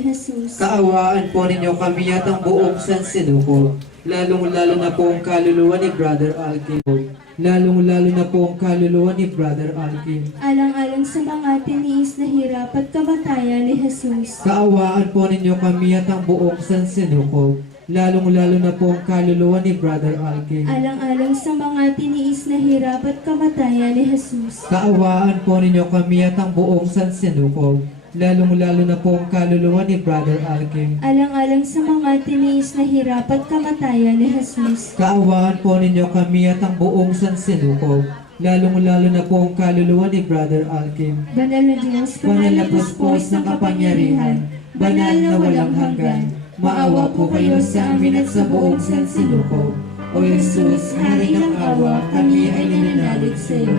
ni Jesus. Kaawaan po ninyo kami at ang buong sansinukob, lalong-lalo na po ang kaluluwa ni Brother Alkin. Lalong-lalo na po ang kaluluwa ni Brother Alkin. Alang-alang sa mga tiniis na hirap at kamatayan ni Jesus. Kaawaan po ninyo kami at ang buong sansinukob, lalong-lalo na po ang kaluluwa ni Brother Alkin. Alang-alang sa mga tiniis na hirap at kamatayan ni Jesus. Kaawaan po ninyo kami at ang buong sansinukob, lalong-lalo na po ang kaluluwa ni Brother Alkin. Alang-alang sa mga tiniis na hirap at kamatayan ni Jesus. Kaawaan po ninyo kami at ang buong sansinukob, lalong-lalo na po ang kaluluwa ni Brother Alkin. Banal na Diyos, Banal na puspos ng kapangyarihan, banal na walang hanggan, maawa po kayo sa amin at sa buong sansinukob. O Jesus, Hari ng awa, kami ay nananalig sa iyo.